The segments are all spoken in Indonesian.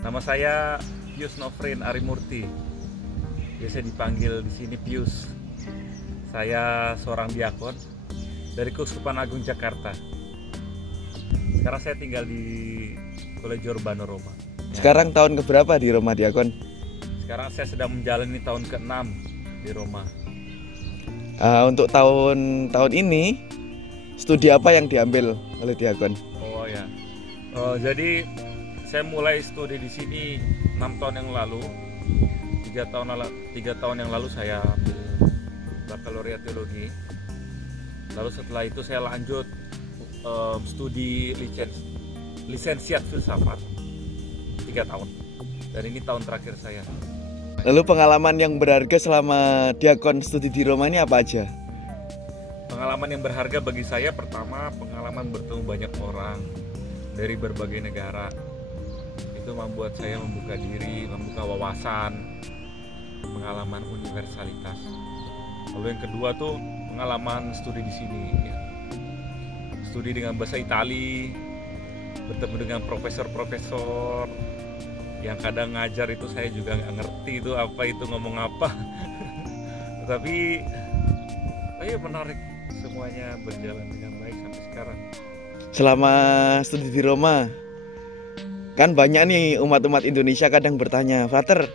Nama saya Pius Nofrin Arimurti. Biasa dipanggil di sini Pius. Saya seorang diakon dari Keuskupan Agung Jakarta. Sekarang saya tinggal di Collegio Urbano Roma. Sekarang tahun keberapa di Roma Diakon? Sekarang saya sedang menjalani tahun ke-6 di Roma. Untuk tahun ini studi apa yang diambil oleh Diakon? Oh ya. Jadi saya mulai studi di sini 6 tahun yang lalu. 3 tahun yang lalu saya ambil bakalaureat teologi. Lalu setelah itu saya lanjut studi lisensiat filsafat 3 tahun. Dan ini tahun terakhir saya. Lalu pengalaman yang berharga selama Diakon studi di Roma ini apa aja? Pengalaman yang berharga bagi saya, pertama pengalaman bertemu banyak orang dari berbagai negara. Itu membuat saya membuka diri, membuka wawasan, pengalaman universalitas. Lalu yang kedua tuh pengalaman studi di sini, ya. Studi dengan bahasa Itali, bertemu dengan profesor-profesor yang kadang ngajar itu saya juga nggak ngerti itu apa, itu ngomong apa. Tapi menarik, semuanya berjalan dengan baik sampai sekarang. Selama studi di Roma, kan banyak nih umat-umat Indonesia kadang bertanya, Frater,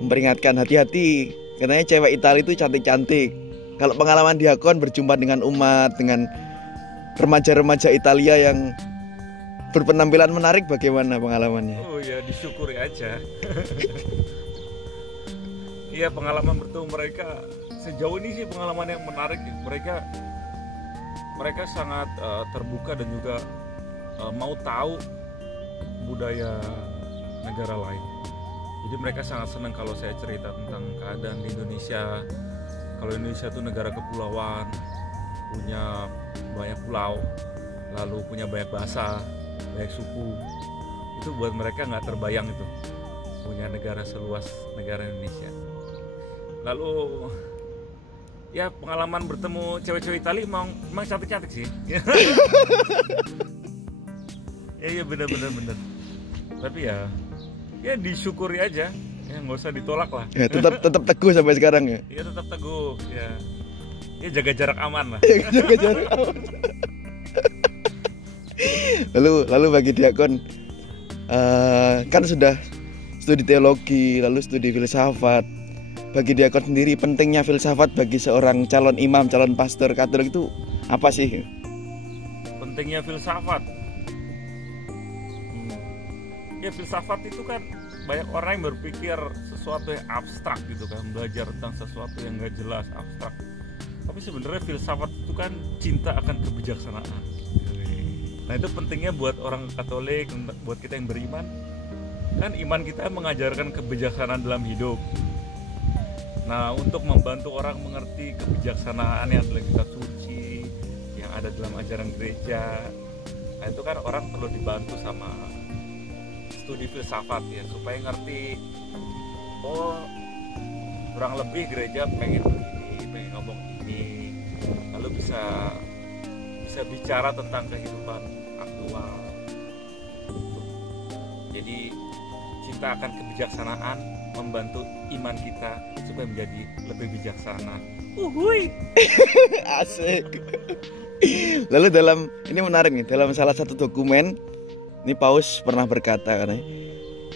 memperingatkan hati-hati, katanya cewek Italia itu cantik-cantik. Kalau pengalaman Diakon berjumpa dengan umat, dengan remaja-remaja Italia yang berpenampilan menarik, bagaimana pengalamannya? Oh ya, disyukuri aja. Iya, pengalaman bertemu mereka sejauh ini sih pengalaman yang menarik. Mereka sangat terbuka dan juga mau tahu budaya negara lain. Jadi mereka sangat senang kalau saya cerita tentang keadaan di Indonesia. Kalau Indonesia itu negara kepulauan, punya banyak pulau, lalu punya banyak bahasa, banyak suku. Itu buat mereka nggak terbayang itu, punya negara seluas negara Indonesia. Lalu ya pengalaman bertemu cewek-cewek Itali memang cantik-cantik sih. Iya bener. Tapi ya disyukuri aja, ya nggak usah ditolak lah. Ya, tetap teguh sampai sekarang ya. Iya, tetap teguh ya. Ya jaga jarak aman lah. Jaga jarak aman. Lalu bagi Diakon, kan sudah studi teologi, lalu studi filsafat. Bagi Diakon sendiri, pentingnya filsafat bagi seorang calon imam, calon pastor Katolik itu apa sih? Pentingnya filsafat. Ya, filsafat itu kan banyak orang yang berpikir sesuatu yang abstrak gitu kan, belajar tentang sesuatu yang nggak jelas, abstrak. Tapi sebenarnya filsafat itu kan cinta akan kebijaksanaan. Nah, itu pentingnya buat orang Katolik, buat kita yang beriman. Kan iman kita mengajarkan kebijaksanaan dalam hidup. Nah, untuk membantu orang mengerti kebijaksanaan yang dalam kitab suci, yang ada dalam ajaran gereja, nah itu kan orang perlu dibantu sama studi filsafat ya, supaya ngerti, oh kurang lebih gereja pengen begini, pengen ngomong ini, lalu bisa bicara tentang kehidupan aktual. Jadi cinta akan kebijaksanaan membantu iman kita supaya menjadi lebih bijaksana. Uhuy. Asik. Lalu ini menarik nih, dalam salah satu dokumen ini Paus pernah berkata katanya,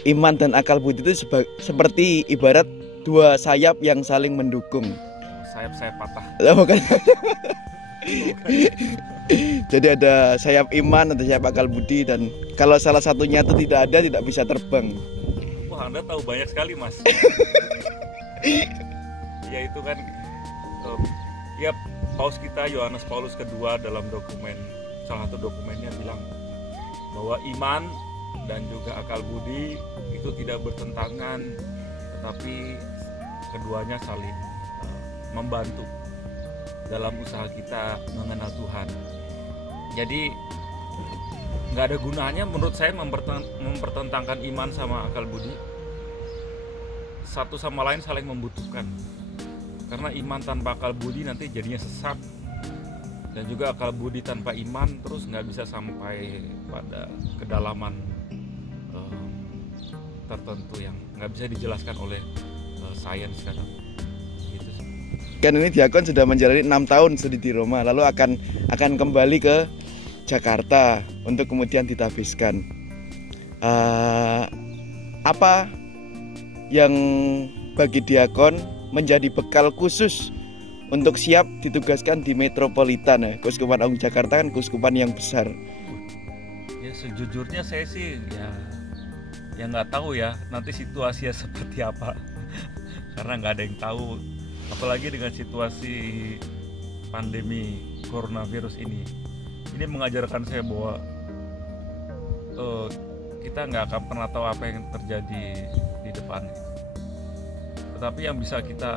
iman dan akal budi itu seperti ibarat dua sayap yang saling mendukung. Sayap-sayap patah. Bukan. Jadi ada sayap iman, ada sayap akal budi, dan kalau salah satunya itu tidak ada, tidak bisa terbang. Wah, Anda tahu banyak sekali, Mas. Ya itu kan ya Paus kita Yohanes Paulus kedua dalam salah satu dokumennya bilang bahwa iman dan juga akal budi itu tidak bertentangan, tetapi keduanya saling membantu dalam usaha kita mengenal Tuhan. Jadi nggak ada gunanya menurut saya mempertentangkan iman sama akal budi. Satu sama lain saling membutuhkan. Karena iman tanpa akal budi nanti jadinya sesat, dan juga akal budi tanpa iman terus nggak bisa sampai pada kedalaman tertentu yang nggak bisa dijelaskan oleh sains kadang gitu sih. Kan ini diakon sudah menjalani 6 tahun studi di Roma, lalu akan kembali ke Jakarta untuk kemudian ditabiskan. Apa yang bagi diakon menjadi bekal khusus untuk siap ditugaskan di Metropolitan ya? Keuskupan Agung Jakarta kan keuskupan yang besar. Ya sejujurnya saya sih ya nggak tahu ya nanti situasinya seperti apa karena nggak ada yang tahu, apalagi dengan situasi pandemi coronavirus ini mengajarkan saya bahwa kita nggak akan pernah tahu apa yang terjadi di depan. Tetapi yang bisa kita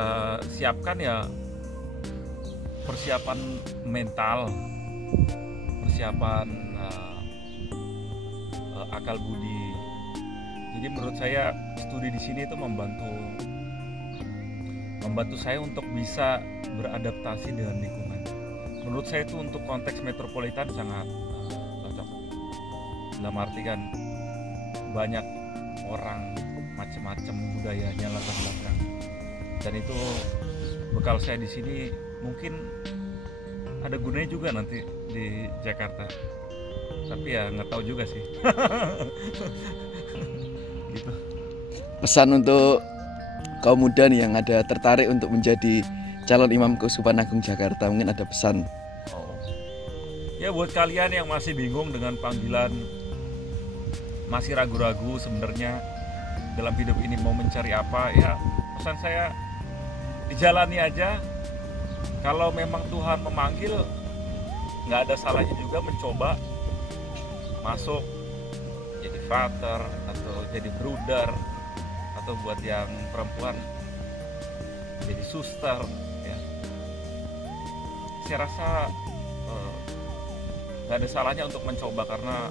siapkan ya persiapan mental, persiapan akal budi. Jadi menurut saya studi di sini itu membantu saya untuk bisa beradaptasi dengan lingkungan. Menurut saya itu untuk konteks metropolitan sangat cocok. Dalam arti kan banyak orang, macam-macam budayanya, latar belakang, dan itu bekal saya di sini mungkin ada gunanya juga nanti di Jakarta, tapi ya nggak tahu juga sih. Gitu. Pesan untuk kaum muda nih yang ada tertarik untuk menjadi calon imam Keuskupan Agung Jakarta, mungkin ada pesan. Ya buat kalian yang masih bingung dengan panggilan, masih ragu-ragu sebenarnya dalam hidup ini mau mencari apa, ya pesan saya dijalani aja. Kalau memang Tuhan memanggil, nggak ada salahnya juga mencoba masuk jadi frater atau jadi bruder, atau buat yang perempuan jadi suster ya. Saya rasa nggak ada salahnya untuk mencoba, karena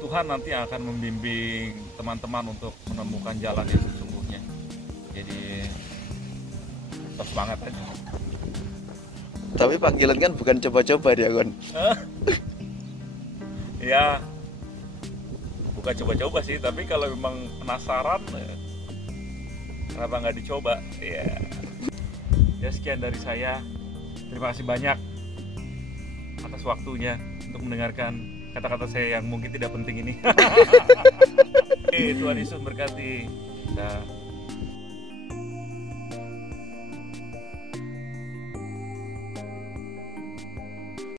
Tuhan nanti akan membimbing teman-teman untuk menemukan jalan yang sesungguhnya. Jadi terus semangat aja. Tapi panggilan kan bukan coba-coba dia kon. Ya bukan coba-coba sih, tapi kalau memang penasaran kenapa nggak dicoba ya. Ya sekian dari saya, terima kasih banyak atas waktunya untuk mendengarkan kata-kata saya yang mungkin tidak penting ini. Tuhan Yesus berkati. Nah.